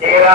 13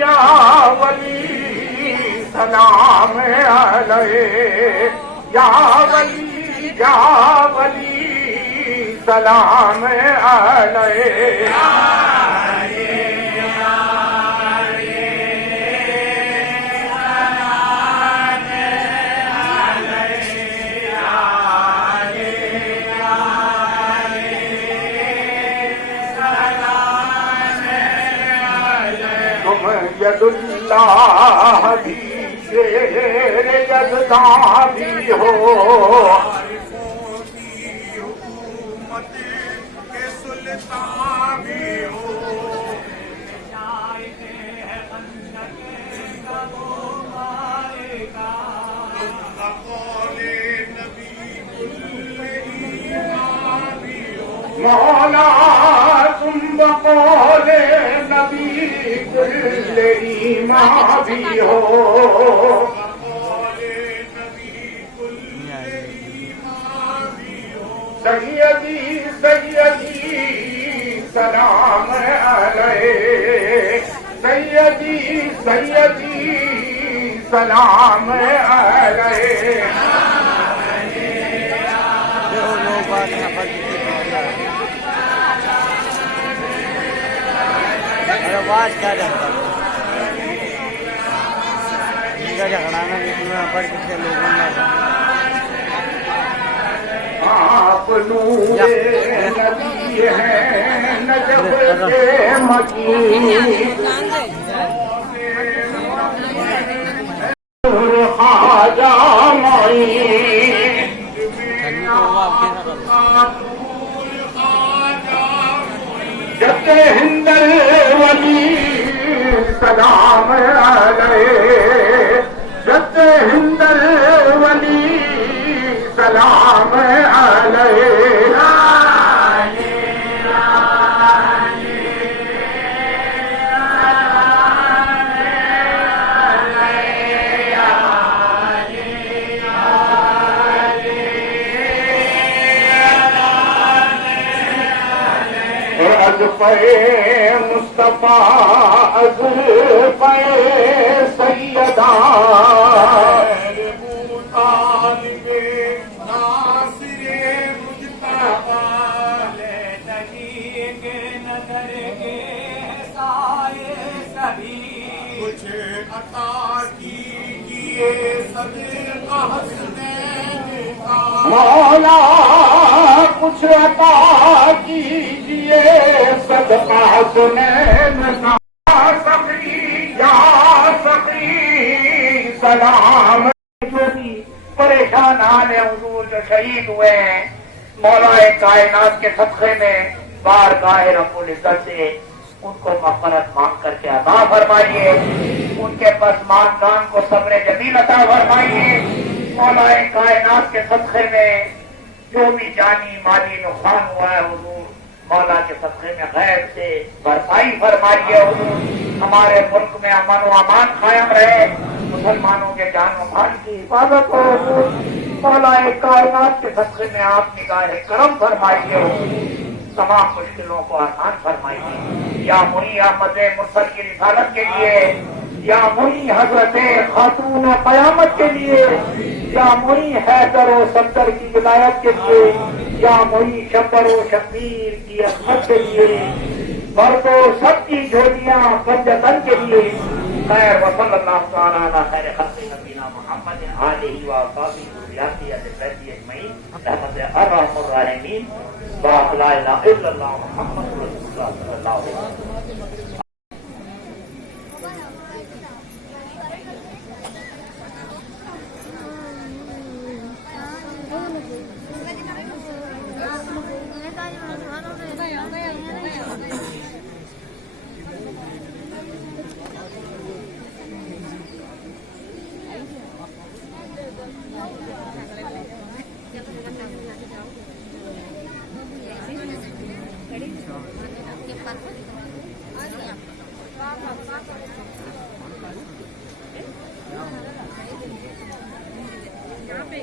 या वली सलाम अलैहि या वली सलाम अलैहि यदुल्लाह भी शेर यज़दा भी हो मौला तुम बकौले नबी कुल ईमां भी हो सैयदी सैयदी सलाम अलैहि सैयदी सैयदी सलाम अलैहि आवाज क्या जाता है इनका झगड़ाना जितना पर किसी लोगों ने आप नूरे नबी हैं नजब के मकीन ख्वाजा मोईन जब हिंदल वली सलाम अलैहि जब हिंदल वली सलाम अलैहि पे मुस्तफा पे सैयदा कुछ अता कीजिए सदका हसनैन का मौला कुछ अता कीजिए सदका हसनैन का या सखी सलाम जो भी परेशान आने हुजूर जो शहीद हुए हैं मौलाए कायनात के सदक़े में बारगाह रब्बुल इज्जत से उनको मग़फ़िरत मांग करके अता फरमाइए उनके पसमानदान को सब्र जमील अता फरमाइए मौलाए कायनात के सदक़े में जो भी जानी माली नुकसान हुआ है हुजूर मौला के सदक़े में गैब से भरपाई फरमाइए हुजूर हमारे मुल्क में अमन व अमान कायम रहे मुसलमानों के जान व माल की हिफाजत हो हुजूर मौलाए कायनात के सदक़े में आप निगाह करम फरमाइए हुजूर तमाम मुश्किलों को आसान फरमाइए या मुई अहमद मुरसल की रिसालत के लिए या मुई हजरत खातून क़यामत के लिए या मुई हैदर व सत्तर की विलायत के लिए या मुई शब्बर व शब्बीर की अजमत के लिए मर्दो सबकी झोलियां पंजतन के लिए खैर व सल्लल्लाहु तआला अला खैर खल्क़ि नबीना मुहम्मद आलिहि व अस्हाबिहि ज़ुर्रिय्यतिहि अजमईन रहमत अर्रहमुर राहिमीन ला इलाहा इल्लल्लाह मुहम्मदुर रसूलुल्लाह सल्लल्लाहु अलैहि वसल्लम यहाँ पे